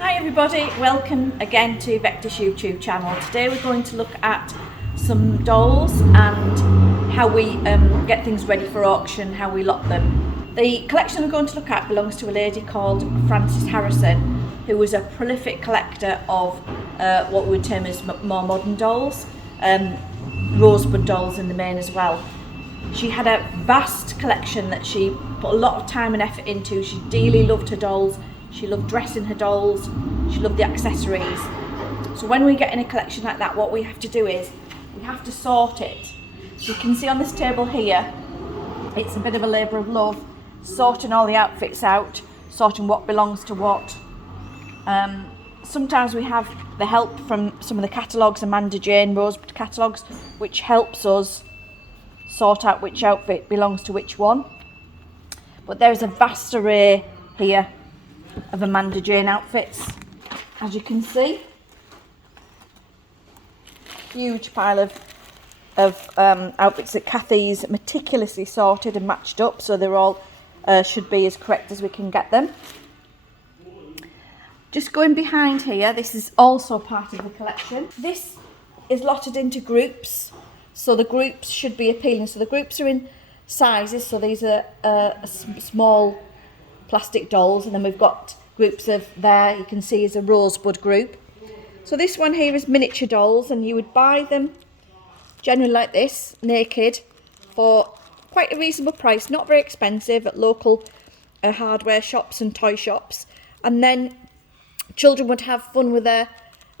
Hi everybody, welcome again to Vectis YouTube channel. Today we're going to look at some dolls and how we get things ready for auction, how we lot them. The collection we're going to look at belongs to a lady called Frances Harrison, who was a prolific collector of what we would term as more modern dolls, Rosebud Dolls in the main as well. She had a vast collection that she put a lot of time and effort into. She dearly loved her dolls. She loved dressing her dolls. She loved the accessories. So when we get in a collection like that, what we have to do is we have to sort it. So you can see on this table here, it's a bit of a labour of love, sorting all the outfits out, sorting what belongs to what. Sometimes we have the help from some of the catalogues, Amanda Jane Rosebud catalogues, which helps us sort out which outfit belongs to which one. But there's a vast array here of Amanda Jane outfits, as you can see. Huge pile of outfits that Kathy's meticulously sorted and matched up, so they're all should be as correct as we can get them. Just going behind here, this is also part of the collection. This is lotted into groups, so the groups should be appealing. So the groups are in sizes, so these are small plastic dolls, and then we've got groups of, there you can see is a Rosebud group. So this one here is miniature dolls, and you would buy them generally like this, naked, for quite a reasonable price, not very expensive, at local hardware shops and toy shops. And then children would have fun with their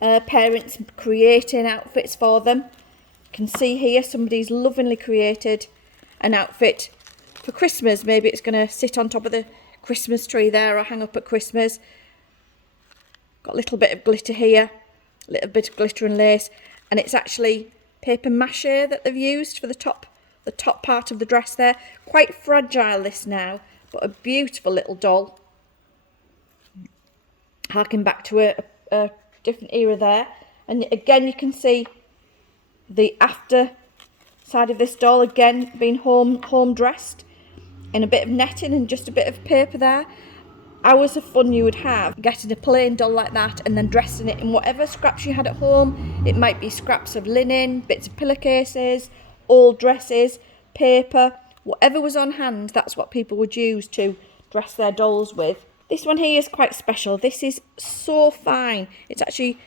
parents creating outfits for them. You can see here somebody's lovingly created an outfit for Christmas. Maybe it's going to sit on top of the Christmas tree there or hang up at Christmas. Got a little bit of glitter here, a little bit of glitter and lace, and it's actually paper mache that they've used for the top part of the dress there. Quite fragile this now, but a beautiful little doll. Harking back to a different era there. And again you can see the after side of this doll, again being home dressed in a bit of netting and just a bit of paper there. Hours of fun you would have getting a plain doll like that and then dressing it in whatever scraps you had at home. It might be scraps of linen, bits of pillowcases, old dresses, paper, whatever was on hand, that's what people would use to dress their dolls with. This one here is quite special. This is so fine. It's actually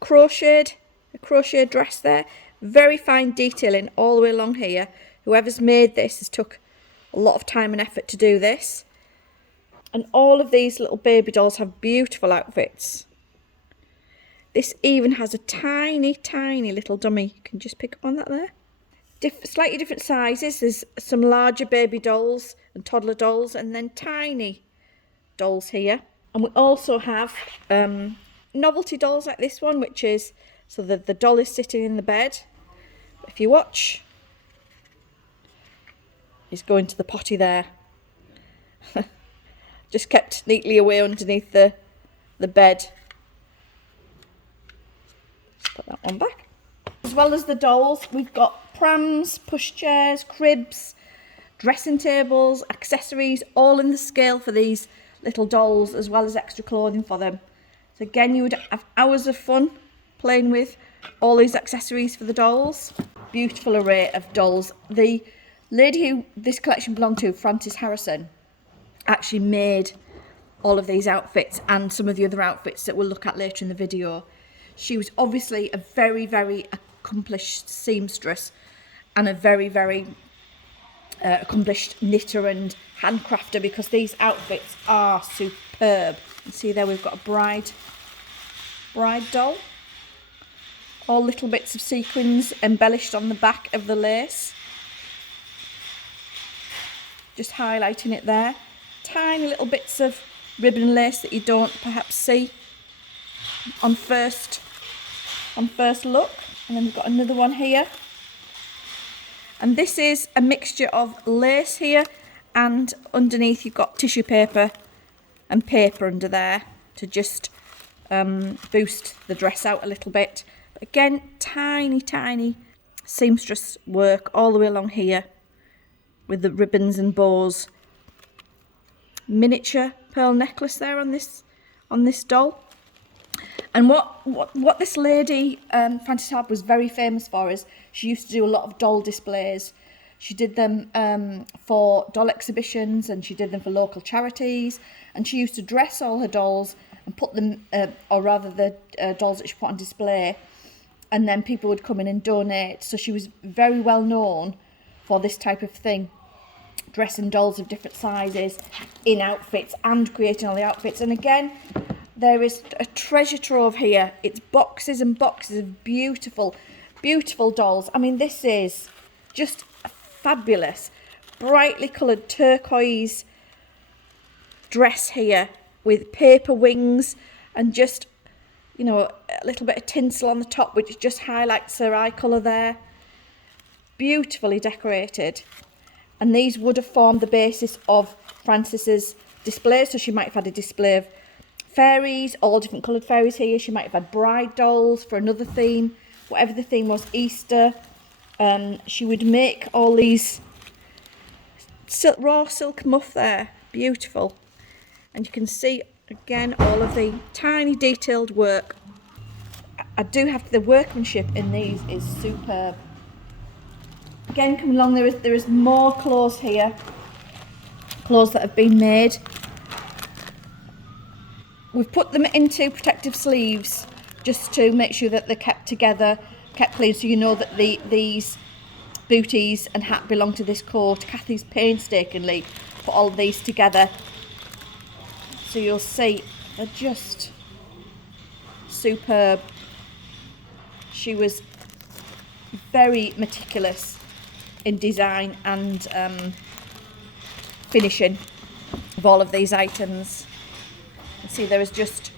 crocheted, a crochet dress there. Very fine detailing all the way along here. Whoever's made this has took a lot of time and effort to do this. And all of these little baby dolls have beautiful outfits. This even has a tiny, tiny little dummy. You can just pick up on that there. Slightly different sizes. There's some larger baby dolls and toddler dolls, and then tiny dolls here. And we also have novelty dolls like this one, which is, so the doll is sitting in the bed. If you watch, he's going to the potty there. Just kept neatly away underneath the bed. Just put that one back. As well as the dolls, we've got prams, pushchairs, cribs, dressing tables, accessories, all in the scale for these little dolls, as well as extra clothing for them. So again, you would have hours of fun playing with all these accessories for the dolls. Beautiful array of dolls. The lady who this collection belonged to, Frances Harrison, actually made all of these outfits and some of the other outfits that we'll look at later in the video. She was obviously a very, very accomplished seamstress and a very, very accomplished knitter and handcrafter, because these outfits are superb. You see there we've got a bride doll. All little bits of sequins embellished on the back of the lace. Just highlighting it there. Tiny little bits of ribbon and lace that you don't perhaps see on first look. And then we've got another one here. And this is a mixture of lace here, and underneath you've got tissue paper and paper under there to just boost the dress out a little bit. But again, tiny, tiny seamstress work all the way along here with the ribbons and bows. Miniature pearl necklace there on on this doll. And what this lady, Frances Hart, was very famous for is she used to do a lot of doll displays. She did them for doll exhibitions, and she did them for local charities. And she used to dress all her dolls and put them, or rather the dolls that she put on display, and then people would come in and donate. So she was very well known for this type of thing, dressing dolls of different sizes in outfits and creating all the outfits. And again, there is a treasure trove here. It's boxes and boxes of beautiful, beautiful dolls. I mean, this is just fabulous. Brightly coloured turquoise dress here with paper wings and just, you know, a little bit of tinsel on the top, which just highlights her eye colour there. Beautifully decorated. And these would have formed the basis of Frances's display. So she might have had a display of fairies, all different coloured fairies here. She might have had bride dolls for another theme, whatever the theme was, Easter. She would make all these raw silk muff there, beautiful. And you can see again all of the tiny detailed work. I do have the workmanship in these is superb. Again, coming along, there is more clothes here, clothes that have been made. We've put them into protective sleeves just to make sure that they're kept together, kept clean, so you know that these booties and hat belong to this coat. Kathy's painstakingly put all these together, so you'll see they're just superb. She was very meticulous in design and finishing of all of these items. You see there is just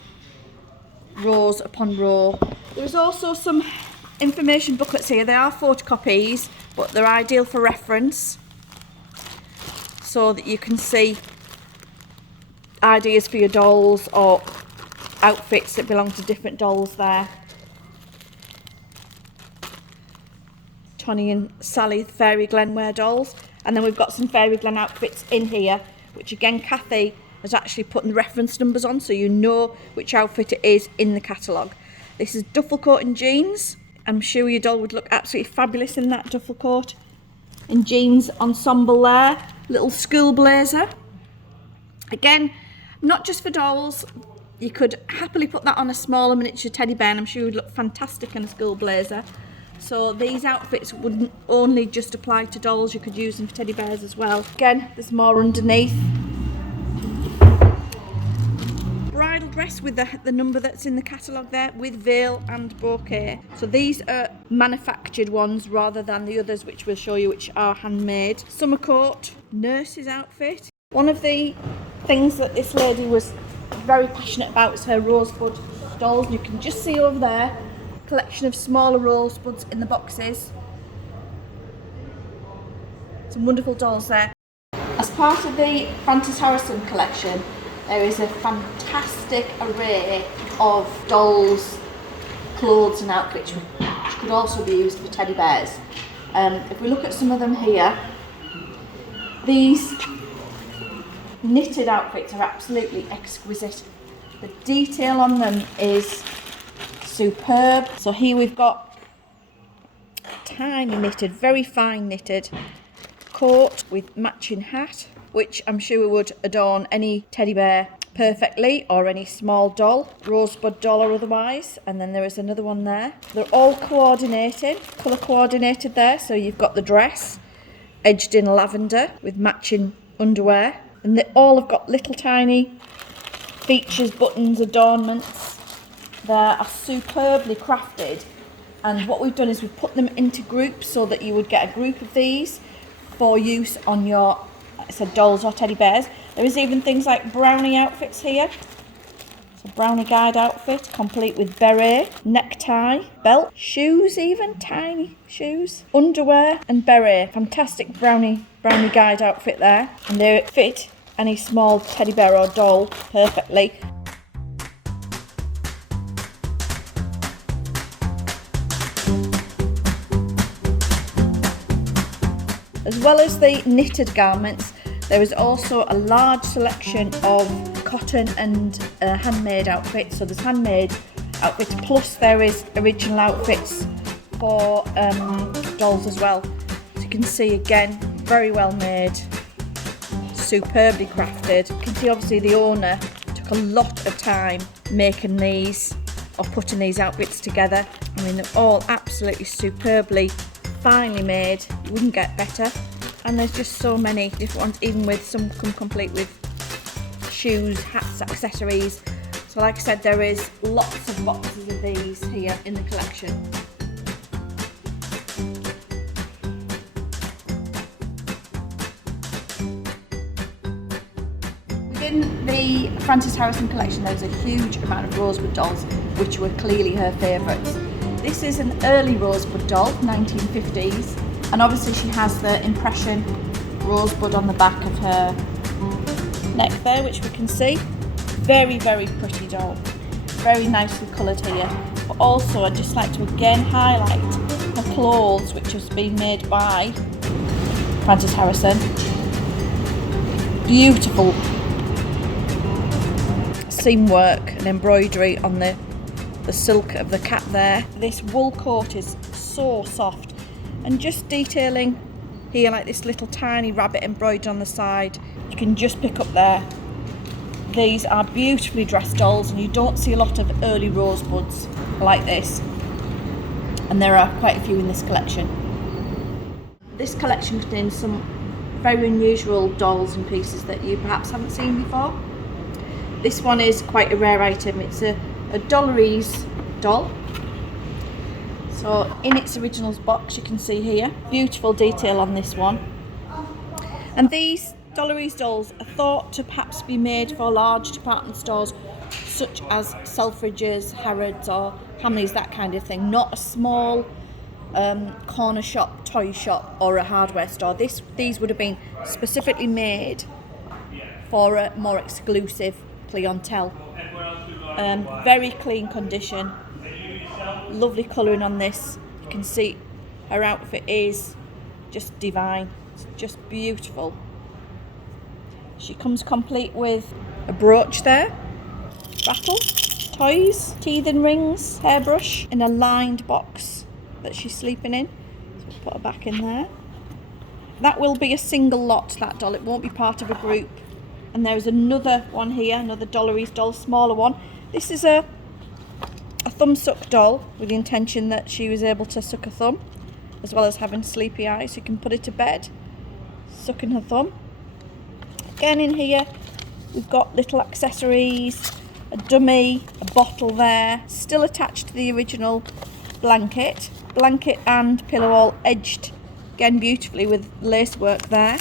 rows upon row. There's also some information booklets here. They are photocopies, but they're ideal for reference, so that you can see ideas for your dolls or outfits that belong to different dolls there. Tony and Sally Fairy Glen wear dolls, and then we've got some Fairy Glen outfits in here, which again Kathy has actually put the reference numbers on, so you know which outfit it is in the catalogue. This is duffel coat and jeans. I'm sure your doll would look absolutely fabulous in that duffel coat and jeans ensemble there. Little school blazer. Again, not just for dolls. You could happily put that on a smaller miniature teddy bear, and I'm sure it would look fantastic in a school blazer. So these outfits wouldn't only just apply to dolls, you could use them for teddy bears as well. Again, there's more underneath. Bridal dress with the number that's in the catalogue there, with veil and bouquet. So these are manufactured ones rather than the others, which we'll show you, which are handmade. Summer coat, nurse's outfit. One of the things that this lady was very passionate about is her Rosebud dolls. You can just see over there collection of smaller rosebuds in the boxes. Some wonderful dolls there. As part of the Frances Harrison collection, there is a fantastic array of dolls, clothes and outfits which could also be used for teddy bears. If we look at some of them here, these knitted outfits are absolutely exquisite. The detail on them is superb. So here we've got a tiny knitted, very fine knitted coat with matching hat, which I'm sure would adorn any teddy bear perfectly, or any small doll, Rosebud doll or otherwise. And then there is another one there. They're all coordinated, colour coordinated there. So you've got the dress edged in lavender with matching underwear, and they all have got little tiny features, buttons, adornments. They are superbly crafted, and what we've done is we've put them into groups so that you would get a group of these for use on your, like I said, dolls or teddy bears. There is even things like brownie outfits here. So brownie guide outfit, complete with beret, necktie, belt, shoes even, tiny shoes, underwear and beret. Fantastic brownie guide outfit there, and they fit any small teddy bear or doll perfectly. As well as the knitted garments, There is also a large selection of cotton and handmade outfits. So there's handmade outfits, plus there is original outfits for dolls as well. So you can see again, very well made, superbly crafted. You can see obviously the owner took a lot of time making these, or putting these outfits together. I mean, they're all absolutely superbly finely made. You wouldn't get better. And there's just so many different ones, even with some come complete with shoes, hats, accessories. So like I said, there is lots of boxes of these here in the collection. Within the Frances Harrison collection, there's a huge amount of Rosebud dolls, which were clearly her favourites. This is an early Rosebud doll, 1950s. And obviously she has the impression rosebud on the back of her neck there, which we can see. Very, very pretty doll. Very nicely coloured here. But also I'd just like to again highlight her clothes, which has been made by Frances Harrison. Beautiful seam work and embroidery on the silk of the cat there. This wool coat is so soft. And just detailing here like this little tiny rabbit embroidered on the side, you can just pick up there. These are beautifully dressed dolls, and you don't see a lot of early Rosebuds like this, and there are quite a few in this collection. This collection contains some very unusual dolls and pieces that you perhaps haven't seen before. This one is quite a rare item. It's a Dolleries doll. So in its originals box, you can see here, beautiful detail on this one. And these Dolleries dolls are thought to perhaps be made for large department stores such as Selfridges, Harrods or Hamleys, that kind of thing, not a small corner shop, toy shop or a hardware store. These would have been specifically made for a more exclusive clientele. Very clean condition. Lovely colouring on this. You can see her outfit is just divine. It's just beautiful. She comes complete with a brooch there, rattle, toys, teething rings, hairbrush in a lined box that she's sleeping in. So we'll put her back in there. That will be a single lot, that doll. It won't be part of a group. And there's another one here, another Dolleries doll, smaller one. This is a Thumbsuck doll with the intention that she was able to suck a thumb, as well as having sleepy eyes. So you can put her to bed, sucking her thumb. Again in here, we've got little accessories, a dummy, a bottle there, still attached to the original blanket and pillow all edged, again beautifully with lace work there.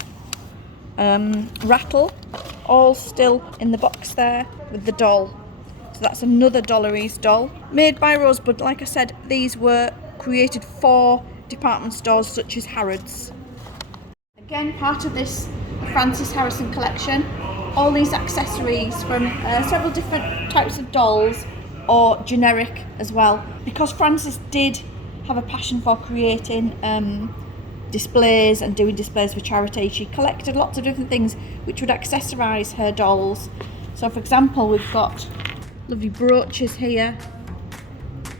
Rattle, all still in the box there with the doll. So that's another Dolleries doll. Made by Rosebud. Like I said, these were created for department stores such as Harrods. Again, part of this Frances Harrison collection. All these accessories from several different types of dolls, or generic as well. Because Frances did have a passion for creating displays and doing displays for charity, she collected lots of different things which would accessorise her dolls. So for example, we've got lovely brooches here,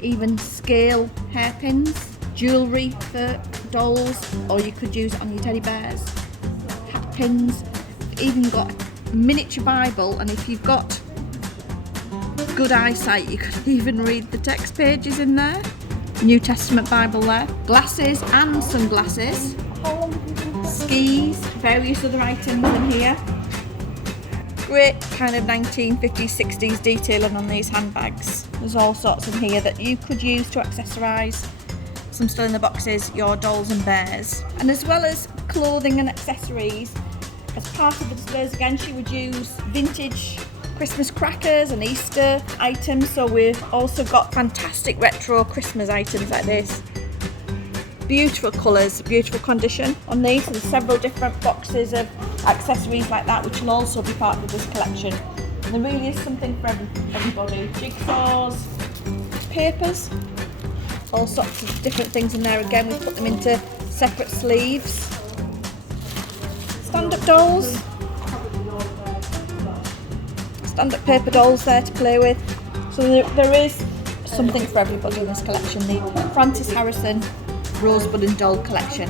even scale hairpins, jewellery for dolls, or you could use it on your teddy bears, hat pins. We've even got a miniature Bible, and if you've got good eyesight you could even read the text pages in there. New Testament Bible there. Glasses and sunglasses, skis, various other items in here. Great kind of 1950s, 60s detailing on these handbags. There's all sorts in here that you could use to accessorise, some still in the boxes, your dolls and bears. And as well as clothing and accessories, as part of the displays again, she would use vintage Christmas crackers and Easter items. So we've also got fantastic retro Christmas items like this. Beautiful colours, beautiful condition on these. There's several different boxes of accessories like that which will also be part of this collection. And there really is something for everybody. Jigsaws, papers, all sorts of different things in there. Again, we've put them into separate sleeves. Stand-up dolls, stand-up paper dolls there to play with. So there is something for everybody in this collection, the Francis Harrison Rosebud and Doll collection.